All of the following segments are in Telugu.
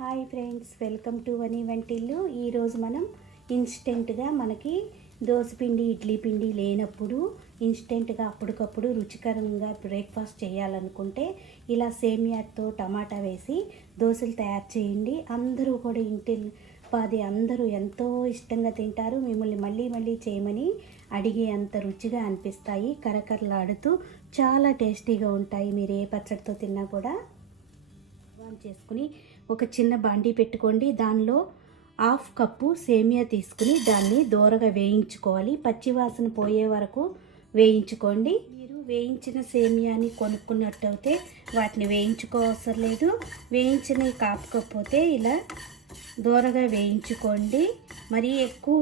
హాయ్ ఫ్రెండ్స్, వెల్కమ్ టు వని వంటిల్లు. ఈరోజు మనం ఇన్స్టెంట్గా మనకి దోసపిండి ఇడ్లీ పిండి లేనప్పుడు ఇన్స్టెంట్గా అప్పటికప్పుడు రుచికరంగా బ్రేక్ఫాస్ట్ చేయాలనుకుంటే ఇలా సేమియాతో టమాటా వేసి దోశలు తయారు చేయండి. అందరూ కూడా అందరూ ఎంతో ఇష్టంగా తింటారు. మిమ్మల్ని మళ్ళీ మళ్ళీ చేయమని అడిగే అంత రుచిగా అనిపిస్తాయి. కరకరలాడుతూ చాలా టేస్టీగా ఉంటాయి. మీరు ఏ పచ్చడితో తిన్నా కూడా. చేసుకుని ఒక చిన్న బాండీ పెట్టుకోండి. దానిలో హాఫ్ కప్పు సేమియా తీసుకుని దాన్ని దోరగా వేయించుకోవాలి. పచ్చివాసన పోయే వరకు వేయించుకోండి. మీరు వేయించిన సేమియాని కొనుక్కున్నట్టయితే వాటిని వేయించుకోవసరం లేదు. వేయించినవి కాకపోతే ఇలా దోరగా వేయించుకోండి. మరీ ఎక్కువ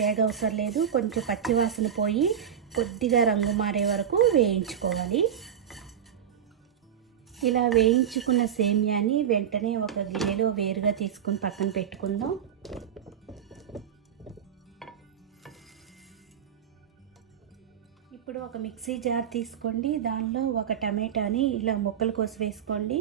వేగవసరం లేదు. కొంచెం పచ్చివాసన పోయి కొద్దిగా రంగు మారే వరకు వేయించుకోవాలి. ఇలా వేయించుకున్న సేమియాని వెంటనే ఒక గిన్నెలో వేరుగా తీసుకుని పక్కన పెట్టుకుందాం. ఇప్పుడు ఒక మిక్సీ జార్ తీసుకోండి. దానిలో ఒక టమాటాని ఇలా ముక్కలు కోసి వేసుకోండి.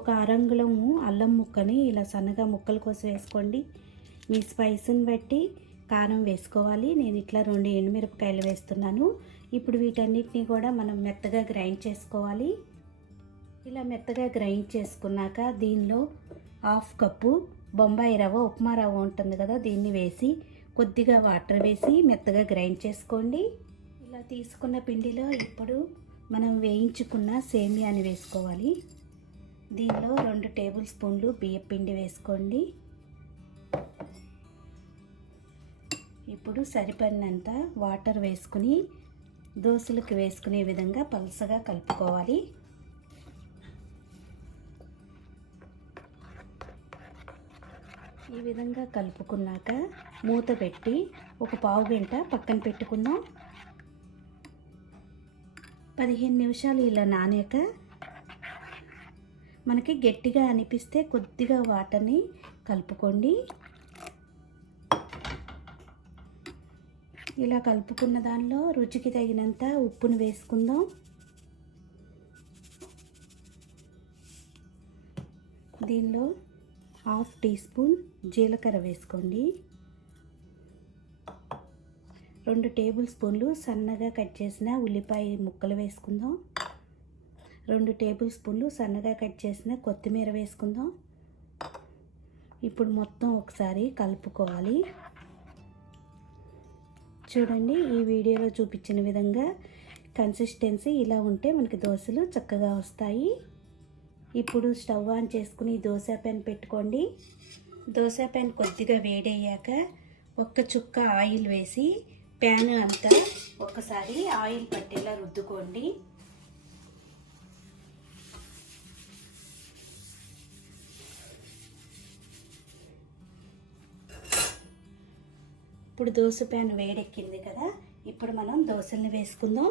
ఒక అరంగుళము అల్లం ముక్కని ఇలా సన్నగా ముక్కలు కోసి వేసుకోండి. మీ స్పైస్ని బట్టి కారం వేసుకోవాలి. నేను ఇట్లా 2 ఎండుమిరపకాయలు వేస్తున్నాను. ఇప్పుడు వీటన్నిటిని కూడా మనం మెత్తగా గ్రైండ్ చేసుకోవాలి. ఇలా మెత్తగా గ్రైండ్ చేసుకున్నాక దీనిలో హాఫ్ కప్పు బొంబాయి రవ్వ, ఉప్మా రవ్వ ఉంటుంది కదా, దీన్ని వేసి కొద్దిగా వాటర్ వేసి మెత్తగా గ్రైండ్ చేసుకోండి. ఇలా తీసుకున్న పిండిలో ఇప్పుడు మనం వేయించుకున్న సేమియాని వేసుకోవాలి. దీనిలో 2 టేబుల్ స్పూన్లు బియ్యం పిండి వేసుకోండి. ఇప్పుడు సరిపడినంత వాటర్ వేసుకుని దోశలకు వేసుకునే విధంగా పలసగా కలుపుకోవాలి. ఈ విధంగా కలుపుకున్నాక మూత పెట్టి ఒక పావు గంట పక్కన పెట్టుకుందాం. 15 నిమిషాలు ఇలా నానాక మనకి గట్టిగా అనిపిస్తే కొద్దిగా వాటర్ని కలుపుకోండి. ఇలా కలుపుకున్న దానిలో రుచికి తగినంత ఉప్పును వేసుకుందాం. దీనిలో హాఫ్ టీ స్పూన్ జీలకర్ర వేసుకోండి. 2 టేబుల్ స్పూన్లు సన్నగా కట్ చేసిన ఉల్లిపాయ ముక్కలు వేసుకుందాం. 2 టేబుల్ స్పూన్లు సన్నగా కట్ చేసిన కొత్తిమీర వేసుకుందాం. ఇప్పుడు మొత్తం ఒకసారి కలుపుకోవాలి. చూడండి, ఈ వీడియోలో చూపించిన విధంగా కన్సిస్టెన్సీ ఇలా ఉంటే మనకి దోశలు చక్కగా వస్తాయి. ఇప్పుడు స్టవ్ ఆన్ చేసుకుని దోశ ప్యాన్ పెట్టుకోండి. దోశ ప్యాన్ కొద్దిగా వేడయ్యాక ఒక్క చుక్క ఆయిల్ వేసి ప్యాన్ అంతా ఒక్కసారి ఆయిల్ పట్టేలా రుద్దుకోండి. ఇప్పుడు దోశ ప్యాన్ వేడెక్కింది కదా, ఇప్పుడు మనం దోశల్ని వేసుకుందాం.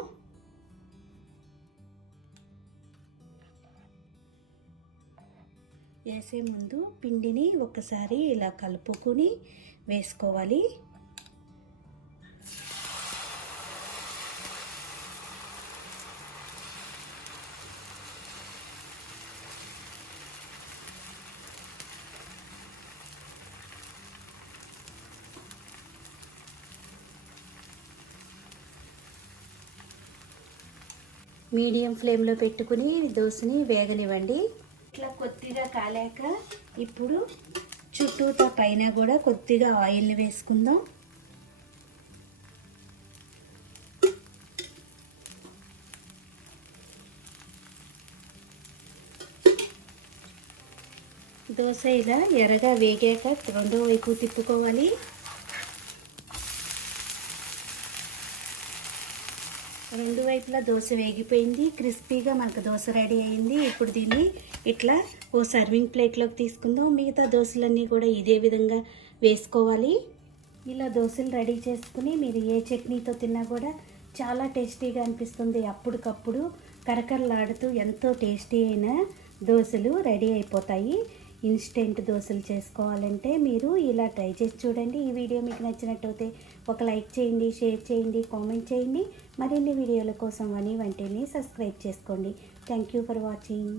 వేసే ముందు పిండిని ఒకసారి ఇలా కలుపుకొని వేసుకోవాలి. మీడియం ఫ్లేమ్లో పెట్టుకుని దోశని వేగనివ్వండి. ఇట్లా కొద్దిగా కాలాక ఇప్పుడు చుట్టూతా పైన కూడా కొద్దిగా ఆయిల్ని వేసుకుందాం. దోశ ఇలా ఎర్రగా వేగాక రెండో వైపు తిప్పుకోవాలి. రెండు వైపులా దోశ వేగిపోయింది. క్రిస్పీగా మనకు దోశ రెడీ అయింది. ఇప్పుడు దీన్ని ఇట్లా ఓ సర్వింగ్ ప్లేట్లోకి తీసుకుందాం. మిగతా దోశలన్నీ కూడా ఇదే విధంగా వేసుకోవాలి. ఇలా దోశలు రెడీ చేసుకుని మీరు ఏ చట్నీతో తిన్నా కూడా చాలా టేస్టీగా అనిపిస్తుంది. అప్పటికప్పుడు కరకరలాడుతూ ఎంతో టేస్టీ అయిన దోశలు రెడీ అయిపోతాయి. ఇన్స్టెంట్ దోశలు చేసుకోవాలంటే మీరు ఇలా ట్రై చేసి చూడండి. ఈ వీడియో మీకు నచ్చినట్టయితే ఒక లైక్ చేయండి, షేర్ చేయండి, కామెంట్ చేయండి. మరిన్ని వీడియోల కోసం వని వంటిల్ని సబ్స్క్రైబ్ చేసుకోండి. Thank you for watching.